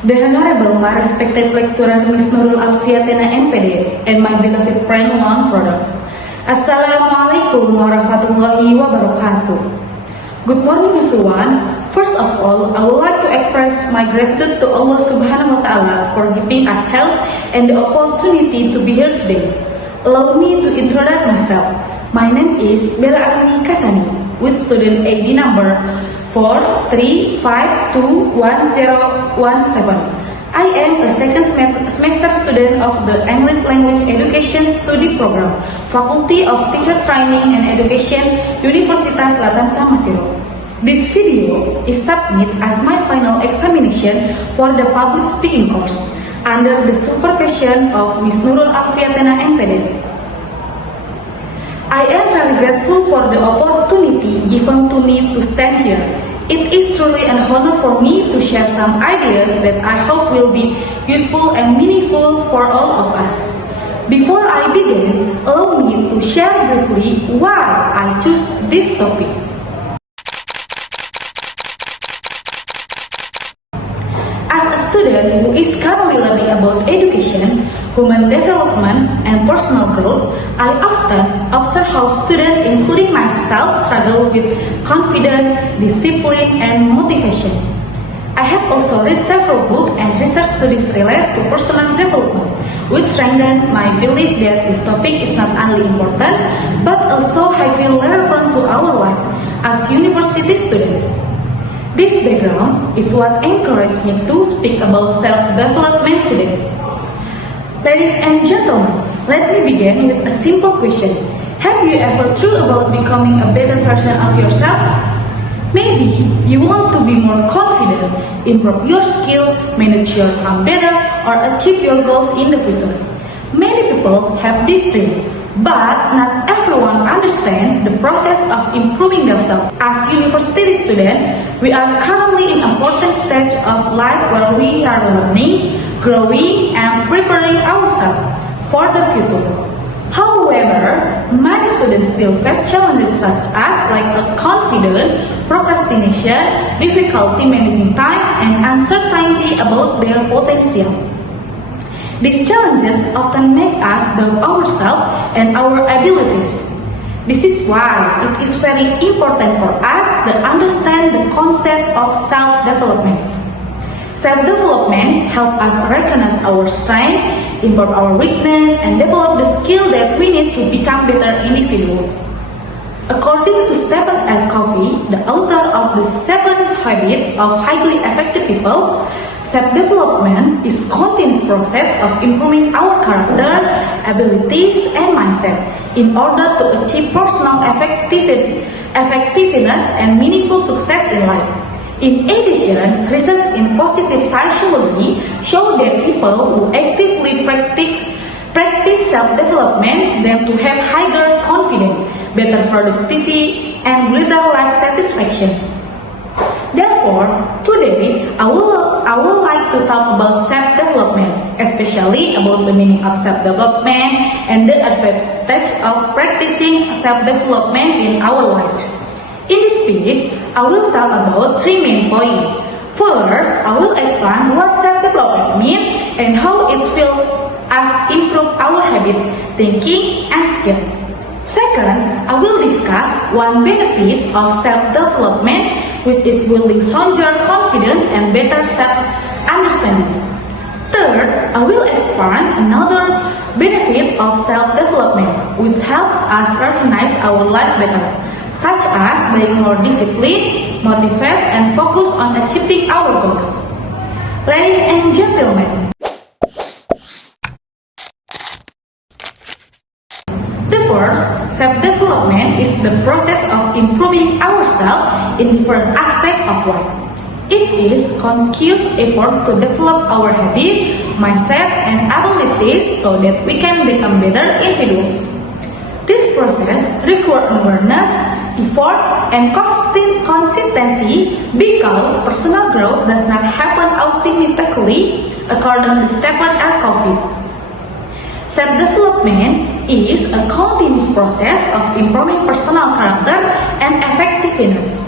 The Honorable, my respected lecturer, Ms. Nurul Alfiatina MPD, and my beloved friend Muang Product. Assalamualaikum warahmatullahi wabarakatuh. Good morning everyone. First of all, I would like to express my gratitude to Allah Subhanahu wa Ta'ala for giving us health and the opportunity to be here today. Allow me to introduce myself. My name is Bella Agni Kasani, with student ID number 4352117. I am a second semester student of the English Language Education Study Program, Faculty of Teacher Training and Education, Universitas Selatan Samosir. This video is submitted as my final examination for the public speaking course under the supervision of Ms. Nurul Alfiatina MPD. I am very grateful for the opportunity given to me to stand here. It is truly an honor for me to share some ideas that I hope will be useful and meaningful for all of us. Before I begin, allow me to share briefly why I choose this topic. As a student who is currently learning about education, human development, and personal growth, I often observe how students, including myself, struggle with confidence, discipline, and motivation. I have also read several books and research studies related to personal development, which strengthen my belief that this topic is not only important, but also highly relevant to our life as university students. This background is what encouraged me to speak about self-development today. Ladies and gentlemen, let me begin with a simple question. Have you ever thought about becoming a better version of yourself? Maybe you want to be more confident, improve your skill, manage your time better, or achieve your goals in the future. Many people have this dream, but not everyone understands the process of improving themselves. As university students, we are currently in an important stage of life where we are learning, growing, and preparing ourselves for the future. However, many students still face challenges such as confidence, procrastination, difficulty managing time, and uncertainty about their potential. These challenges often make us doubt ourselves and our abilities. This is why it is very important for us to understand the concept of self-development. Self-development helps us recognize our strength, improve our weakness, and develop the skill that we need to become better individuals. According to Stephen R. Covey, the author of The 7 Habits of Highly Effective People, self-development is a continuous process of improving our character, abilities, and mindset in order to achieve personal effectiveness and meaningful success in life. In addition, research in positive psychology show that people who actively practice self-development tend to have higher confidence, better productivity, and greater life satisfaction. Therefore, today I would like to talk about self-development, especially about the meaning of self-development and the advantage of practicing self-development in our life. In this speech, I will talk about 3 main points. First, I will explain what self-development means and how it will us improve our habit, thinking, and skill. Second, I will discuss one benefit of self-development, which is building stronger confidence and better self-understanding. Third, I will explain another benefit of self-development, which helps us recognize our life better, such as being more disciplined, motivated, and focused on achieving our goals. Ladies and gentlemen, the first, self-development is the process of improving ourselves in different aspects of life. It is conscious effort to develop our habit, mindset, and abilities so that we can become better individuals. This process requires awareness, effort, and consistency because personal growth does not happen automatically, according to Stephen R. Covey. Self-development is a continuous process of improving personal character and effectiveness.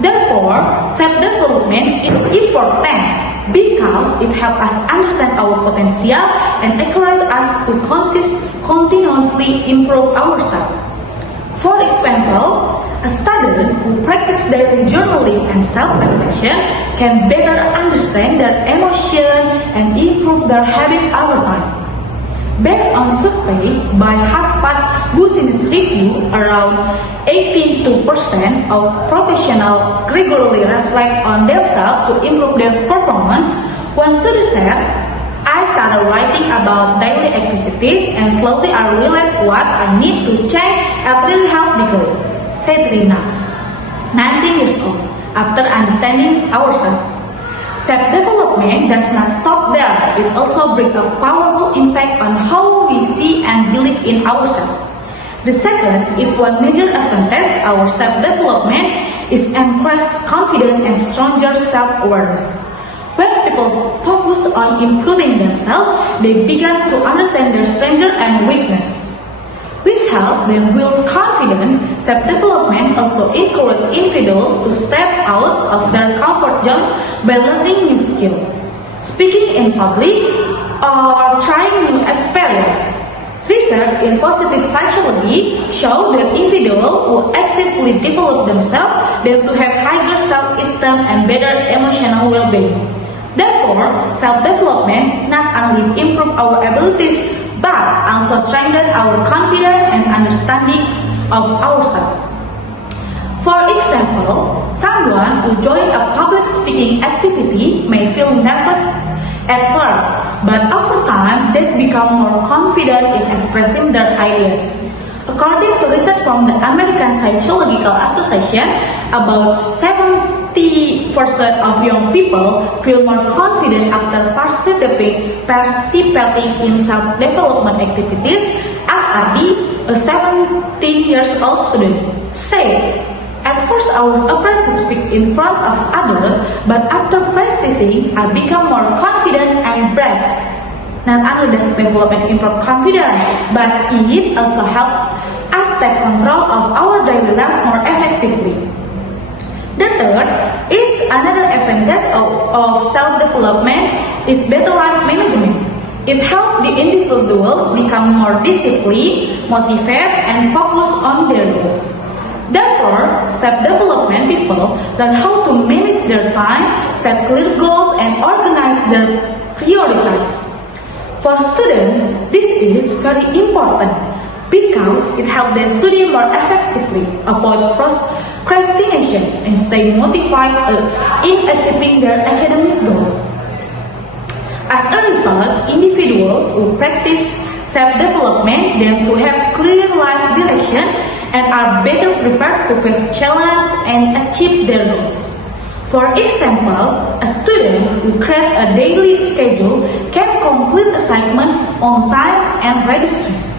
Therefore, self-development is important because it helps us understand our potential and encourages us to continuously improve ourselves. For example, a student who practices daily journaling and self-reflection can better understand their emotions and improve their habit over time. Based on survey by Harvard Business Review, around 82% of professionals regularly reflect on themselves to improve their performance. One study said, I started writing about daily activities and slowly I realized what I need to change and really helped me grow, said Rina, 19 years old, after understanding ourselves. Self-development does not stop there. It also brings a powerful impact on how we see and believe in ourselves. The second is one major advantage our self-development is increased confidence and stronger self-awareness. When people focus on improving themselves, they begin to understand their strengths and weaknesses. Which help them build confidence. Self-development also encourages individuals to step out of their comfort zone by learning new skills, speaking in public, or trying new experiences. Research in positive psychology show that individuals who actively develop themselves tend to have higher self-esteem and better emotional well-being. Therefore, self-development not only improves our abilities but also strengthen our confidence and understanding of ourselves. For example, someone who joins a public speaking activity may feel nervous at first, but over time they become more confident in expressing their ideas. According to research from the American Psychological Association, about 70% of young people feel more confident after participating in self-development activities, as Adi, a 17-year-old student, said. At first, I was afraid to speak in front of others, but after practicing, I become more confident and brave. Not only does development improve confidence, but it also helps us take control of our daily life more effectively. The third is another advantage of self-development is better life management. It helps the individuals become more disciplined, motivated, and focus on their goals. Therefore, self-development people learn how to manage their time, set clear goals, and organize their priorities. For students, this is very important because it helps them study more effectively, avoid procrastination, and stay motivated in achieving their academic goals. As a result, individuals who practice self-development tend to have clear life direction and are better prepared to face challenges and achieve their goals. For example, a student who creates a daily schedule can complete assignment on time and reduce stress.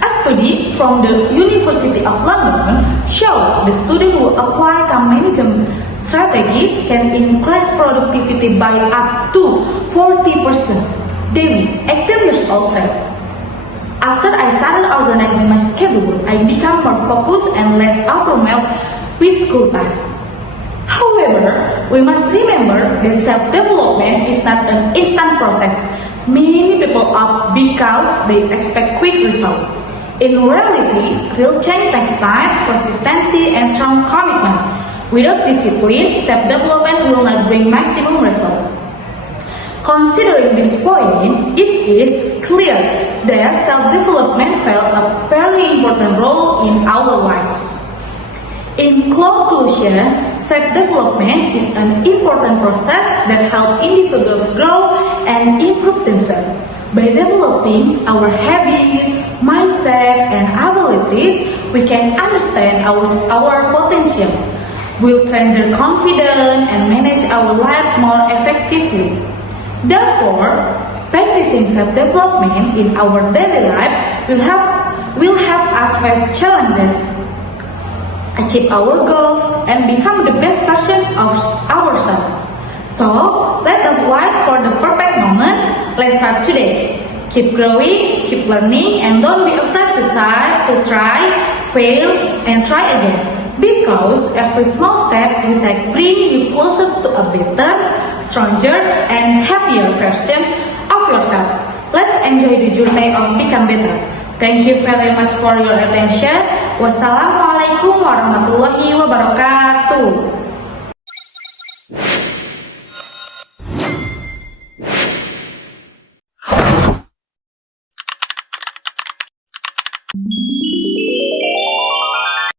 A study from the University of London showed the student who apply time management strategies can increase productivity by up to 40%. Daily, 18 years old said. After I started organizing my schedule, I became more focused and less overwhelmed with school tasks. However, we must remember that self-development is not an instant process. Many people opt because they expect quick results. In reality, real change takes time, consistency, and strong commitment. Without discipline, self-development will not bring maximum results. Considering this point, it is clear that self-development plays a very important role in our lives. In conclusion, self-development is an important process that helps individuals grow and improve themselves. By developing our habits, mindset, and abilities, we can understand our potential, build strengthen confidence, and manage our life more effectively. Therefore, practicing self-development in our daily life will help us face challenges, achieve our goals, and become the best version of ourselves. So, let's not wait for the perfect moment. Let's start today. Keep growing, keep learning, and don't be afraid to try, fail, and try again. Because every small step you take brings you closer to a better, stronger, and happier version of yourself. Let's enjoy the journey of become better. Thank you very much for your attention. Wassalamualaikum warahmatullahi wabarakatuh.